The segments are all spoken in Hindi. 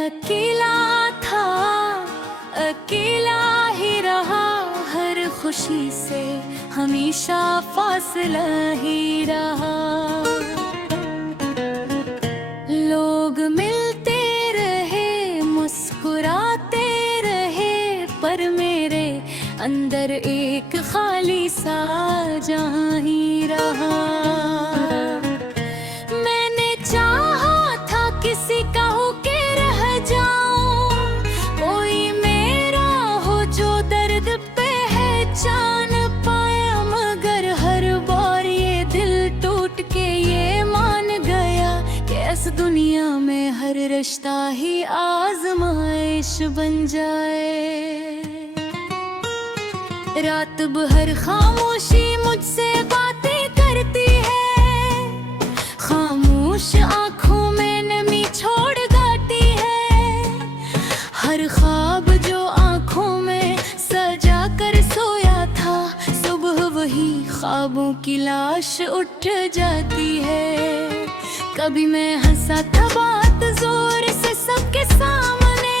अकेला था, अकेला ही रहा, हर खुशी से हमेशा फासला ही रहा। लोग मिलते रहे, मुस्कुराते रहे, पर मेरे अंदर एक खाली सा जहां ही रहा। मैंने चाहा था किसी का हो के रह जाऊं, कोई मेरा हो जो दर्द पहचान पाया, मगर हर बार ये दिल टूट के ये मान गया कि इस दुनिया में हर रिश्ता ही आजमाइश बन जाए। रात भर खामोशी मुझसे बातें करती है, खामोश आंखों में नमी छोड़ गाती है। हर ख्वाब जो आंखों में सजा कर सोया था, सुबह वही ख्वाबों की लाश उठ जाती है। कभी मैं हंसा था बात जोर से सबके सामने,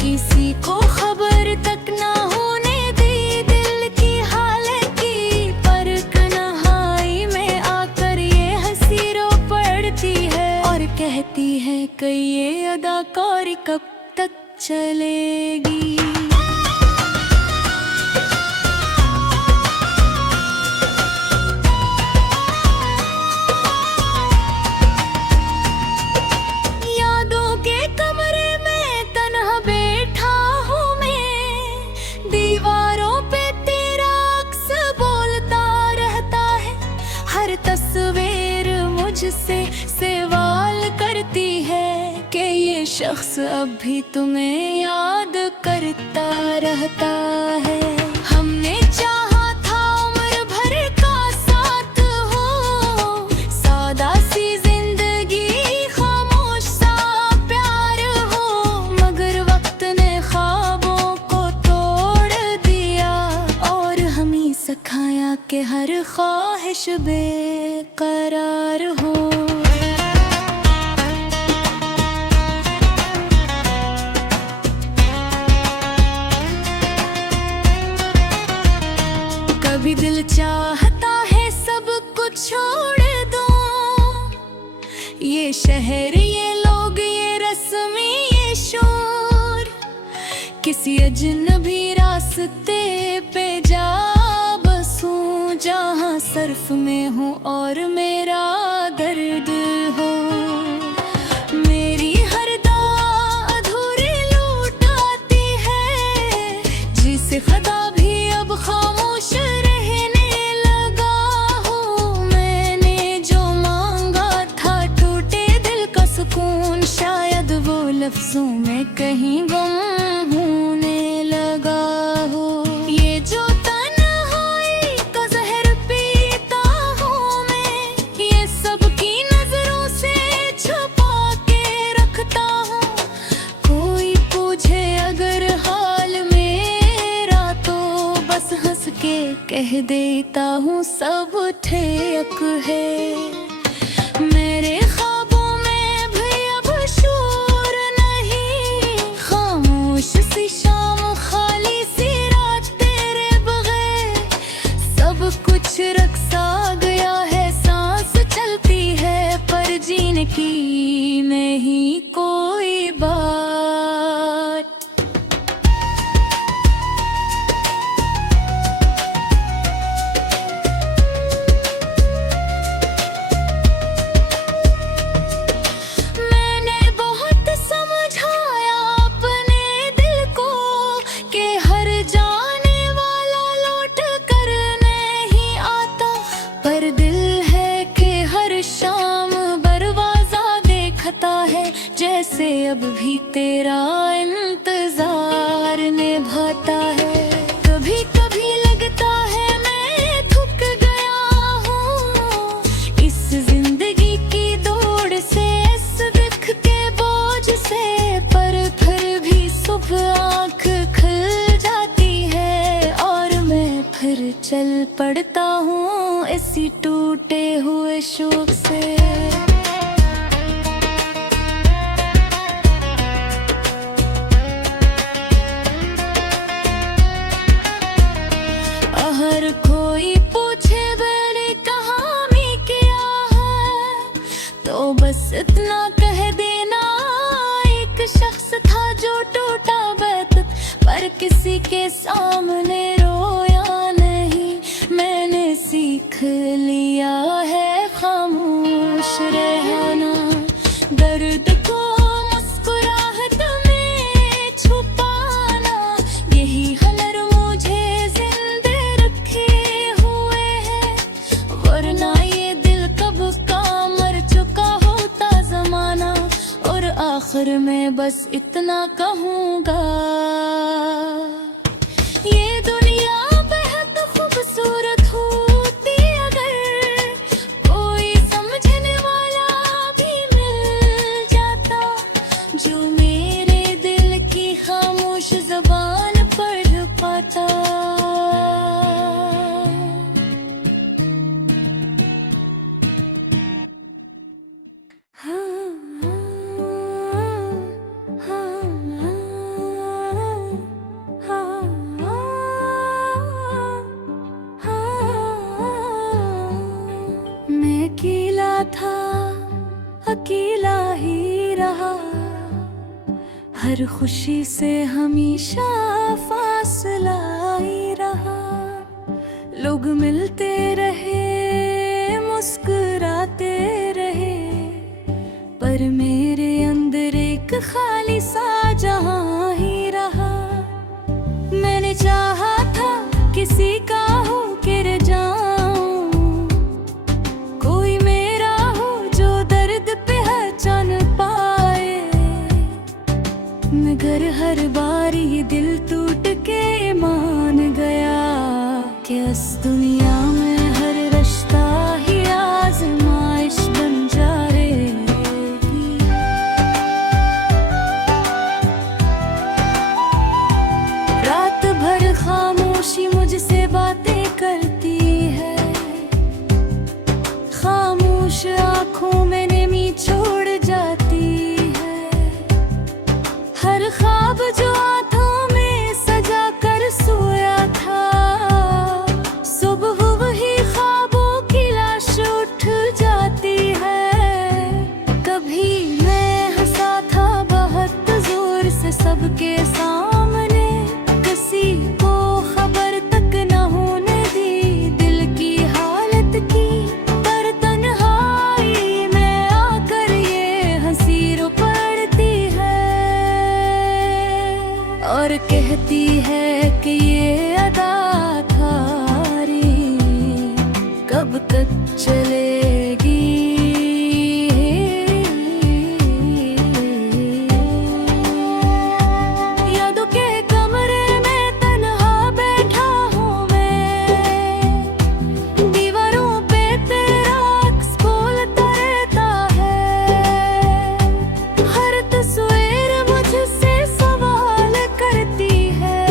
किसी को खबर तक ना होने दी दिल की हालत की, पर तन्हाई में आकर ये हंसी रो पड़ती है और कहती है कि ये अदाकारी कब तक चलेगी। तस्वीर मुझसे सवाल करती है कि ये शख्स अब भी तुम्हें याद करता रहता है। हमने चाहा था उम्र भर का साथ हो, सादा सी जिंदगी खामोश सा प्यार हो, मगर वक्त ने ख्वाबों को तोड़ दिया और हमें सिखाया कि हर ख्वाहिश बेकरार हो। कभी दिल चाहता है सब कुछ छोड़ दो, ये शहर, ये लोग, ये रस्मी, ये शोर, किसी अजनबी रास्ते पे जा बसूं जहाँ सर्फ में हूँ और मेरा दर्द हो। मेरी हर दुआ अधूरी लौट आती है, जिसे खुदा भी अब खामोश रहने लगा हो। मैंने जो मांगा था टूटे दिल का सुकून, शायद वो लफ्जों में कहीं गुम होने लगा हो। ये जो कह देता हूँ सब ठीक है। मेरे ख्वाबों में भी अब शोर नहीं, खामोश सी शाम, खाली सी रात तेरे बगैर, सब कुछ रक्सा गया है, सांस चलती है पर जीने की नहीं कोई बात। जैसे अब भी तेरा इंतजार निभाता है। कभी कभी लगता है मैं थक गया हूँ इस जिंदगी की दौड़ से, इस दुख के बोझ से, पर फिर भी सुबह आँख खुल जाती है और मैं फिर चल पड़ता हूँ इसी टूटे हुए शौक से। आखिर में बस इतना कहूँगा, ये दुनिया बेहद खूबसूरत होती अगर कोई समझने वाला भी मिल जाता, जो मेरे दिल की खामोश ज़बान पढ़ पाता। मैं अकेला था, अकेला ही रहा, हर खुशी से हमेशा फासला ही रहा। लोग मिलते रहे, मुस्कुराते रहे, पर मेरे अंदर एक खाली सा जहां ही रहा। मैंने चाहा था किसी का हो गिर जाऊं, कोई मेरा हो जो दर्द पहचान पाए, मगर हर बार ये दिल टूट के मान गया कि इस दुनिया में हर रिश्ता ही आज़माइश बन जाएगी। रात भर खामोशी मुझसे बातें करती है, खामोश आँखों में नमी छोड़ जाती है। हर ख्वाब जो आँखों में सजा कर सोया था, सुबह वही ख्वाबों की लाश उठ जाती है। कभी मैं हंसा था बहुत जोर से सबके सामने, किसी को खबर तक न होने दी दिल की हालत की, पर तन्हाई में आकर ये हंसी रो पड़ती है और कहती है कि ये अदा थारी कब तक चलेगी। यादों के कमरे में तन्हा बैठा हूँ मैं, दीवारों पे तेरा अक्स बोलता रहता है। हर तस्वीर मुझसे सवाल करती है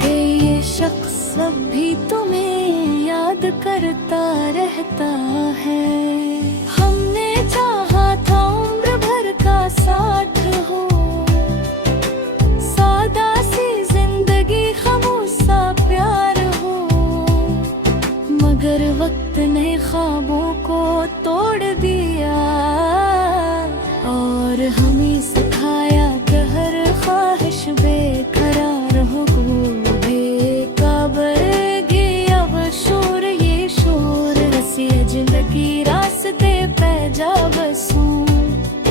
कि ये शख्स अब भी तुम्हें याद करता रहता है। हमने चाहा था उम्र भर का साथ हो, सादा सी जिंदगी खामोश सा प्यार हो, मगर वक्त ने ख्वाबों को तोड़ दिया और हमें सिखाया कि हर ख्वाहिश बेकरार हो बेकाबगी। अब शोर ये शोर हंसी जिंदगी रास्ते पे जा बसूं,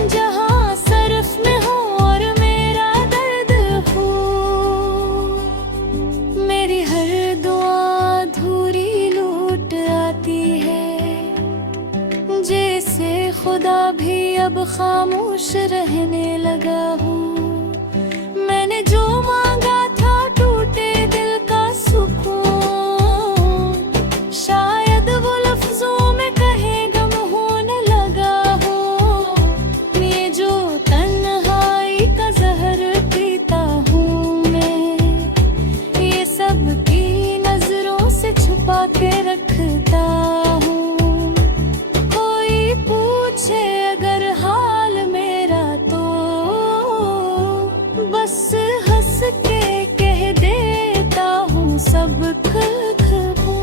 जहाँ सरफ में हो और मेरा दर्द हो। मेरी हर दुआ अधूरी लौट आती है, जैसे खुदा भी अब खामोश रहने लगा हूँ। मैंने जो मांगा था टूटे दिल का सुकून, शायद वो लफ्जों में कहे गम होने लगा हो। ये जो तन्हाई का जहर पीता हूँ मैं, ये सब की नजरों से छुपा के रखता हूँ। कोई पूछे अगर हाल मेरा तो बस हंस के कह देता हूँ सब खुशबू।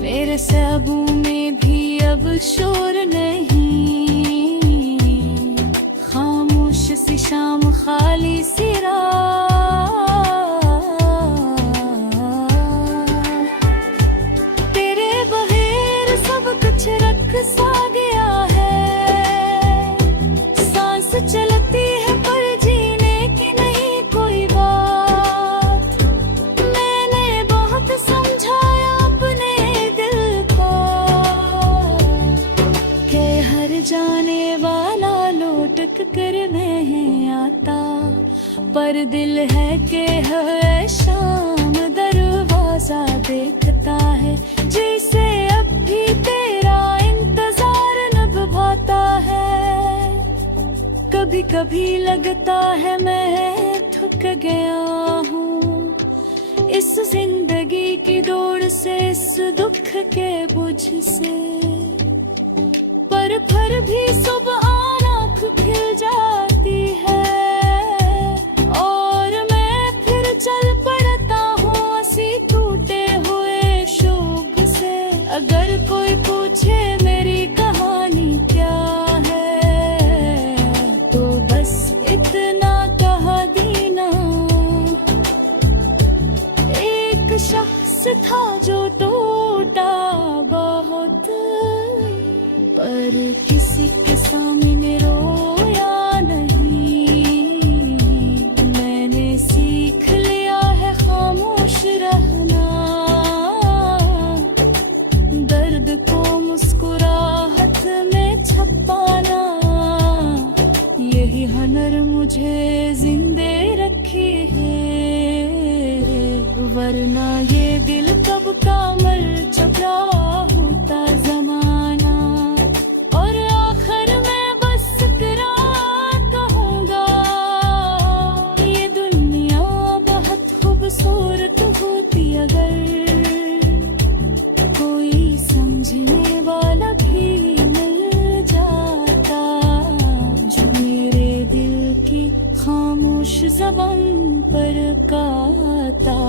मेरे ख्वाबों में भी अब शोर नहीं, खामोश सी शाम खाली सी रात, तेरे बगैर सब कुछ रख सा गया है। सांस चलती है पर जीने की नहीं कोई बात, मैंने बहुत समझाया अपने दिल को, वाला लौटक कर नहीं आता, पर दिल है कि है शाम दरवाजा देखता है, जैसे अब भी तेरा इंतजार निभाता है। कभी कभी लगता है मैं थक गया हूँ इस जिंदगी की दौड़ से, इस दुख के बोझ से, पर फिर भी सुबह आँख खिल जाती है और मैं फिर चल पड़ता हूँ हंसी टूटे हुए शोक से। अगर कोई पूछे मेरी कहानी क्या है, तो बस इतना कह देना, एक शख्स था जो टूटा बहुत, पर किसी के सामने रोया नहीं। मैंने सीख लिया है खामोश रहना, दर्द को मुस्कुराहट में छुपाना, यही हुनर मुझे जिंदे रखी है, वरना ये दिल कब का मर चुका होता जमाना। और आखिर में बस तेरा कहूँगा, ये दुनिया बहुत खूबसूरत होती अगर कोई समझने वाला भी मिल जाता, जो मेरे दिल की खामोश ज़बान पर काता।